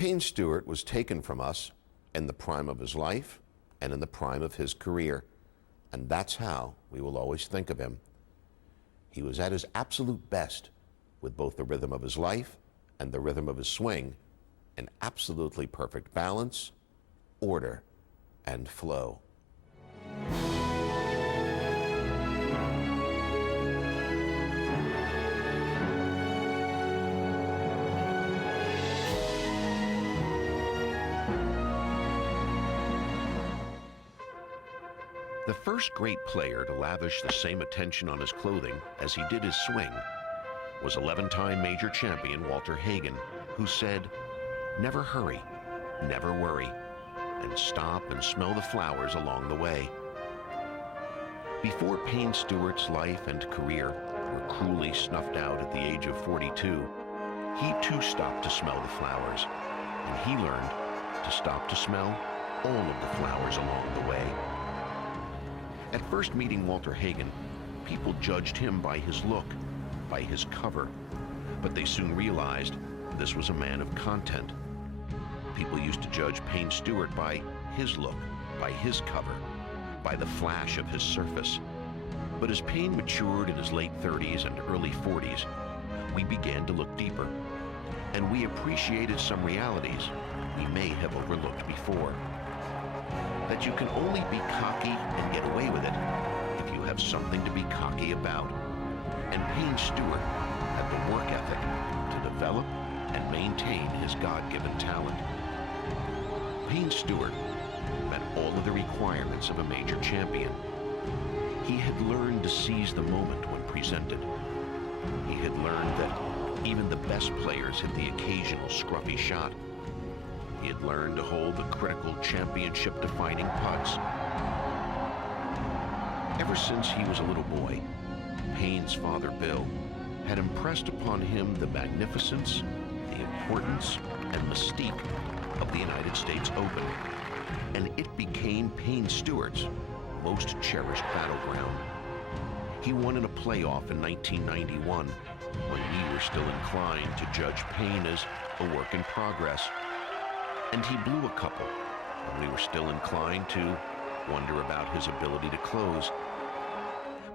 Payne Stewart was taken from us in the prime of his life and in the prime of his career, and that's how we will always think of him. He was at his absolute best with both the rhythm of his life and the rhythm of his swing, in absolutely perfect balance, order, and flow. The first great player to lavish the same attention on his clothing as he did his swing was 11-time major champion Walter Hagen, who said, "Never hurry, never worry, and stop and smell the flowers along the way." Before Payne Stewart's life and career were cruelly snuffed out at the age of 42, he too stopped to smell the flowers, and he learned to stop to smell all of the flowers along the way. At first meeting Walter Hagen, people judged him by his look, by his cover, but they soon realized this was a man of content. People used to judge Payne Stewart by his look, by his cover, by the flash of his surface. But as Payne matured in his late 30s and early 40s, we began to look deeper, and we appreciated some realities we may have overlooked before. That you can only be cocky and get away with it if you have something to be cocky about. And Payne Stewart had the work ethic to develop and maintain his God-given talent. Payne Stewart met all of the requirements of a major champion. He had learned to seize the moment when presented. He had learned that even the best players hit the occasional scruffy shot. He had learned to hold the critical championship-defining putts. Ever since he was a little boy, Payne's father, Bill, had impressed upon him the magnificence, the importance, and mystique of the United States Open, and it became Payne Stewart's most cherished battleground. He won in a playoff in 1991, when we were still inclined to judge Payne as a work in progress. And he blew a couple, and we were still inclined to wonder about his ability to close.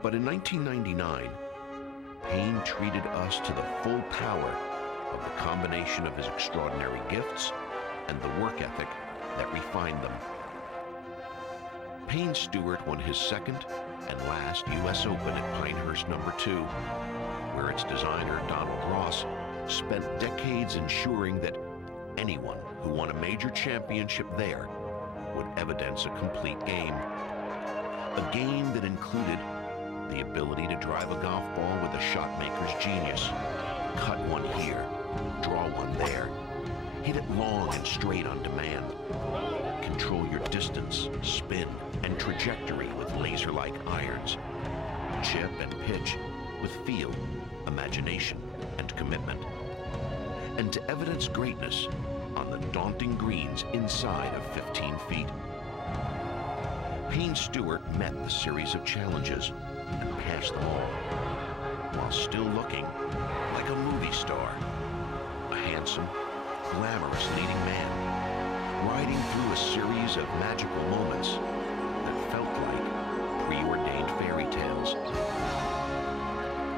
But in 1999, Payne treated us to the full power of the combination of his extraordinary gifts and the work ethic that refined them. Payne Stewart won his second and last U.S. Open at Pinehurst No. 2, where its designer, Donald Ross, spent decades ensuring that anyone who won a major championship there would evidence a complete game. A game that included the ability to drive a golf ball with a shot maker's genius, cut one here, draw one there, hit it long and straight on demand, control your distance, spin, and trajectory with laser-like irons, chip and pitch with feel, imagination, and commitment, and to evidence greatness on the daunting greens inside of 15 feet. Payne Stewart met the series of challenges and passed them all, while still looking like a movie star, a handsome, glamorous leading man, riding through a series of magical moments that felt like preordained fairy tales.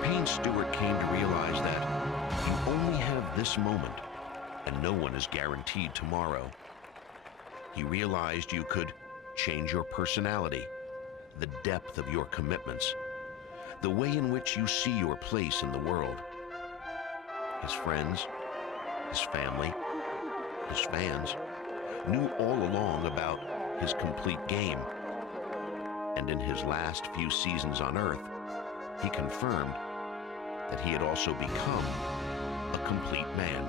Payne Stewart came to realize that you only have this moment, and no one is guaranteed tomorrow. He realized you could change your personality, the depth of your commitments, the way in which you see your place in the world. His friends, his family, his fans knew all along about his complete game. And in his last few seasons on Earth, he confirmed that he had also become a complete man.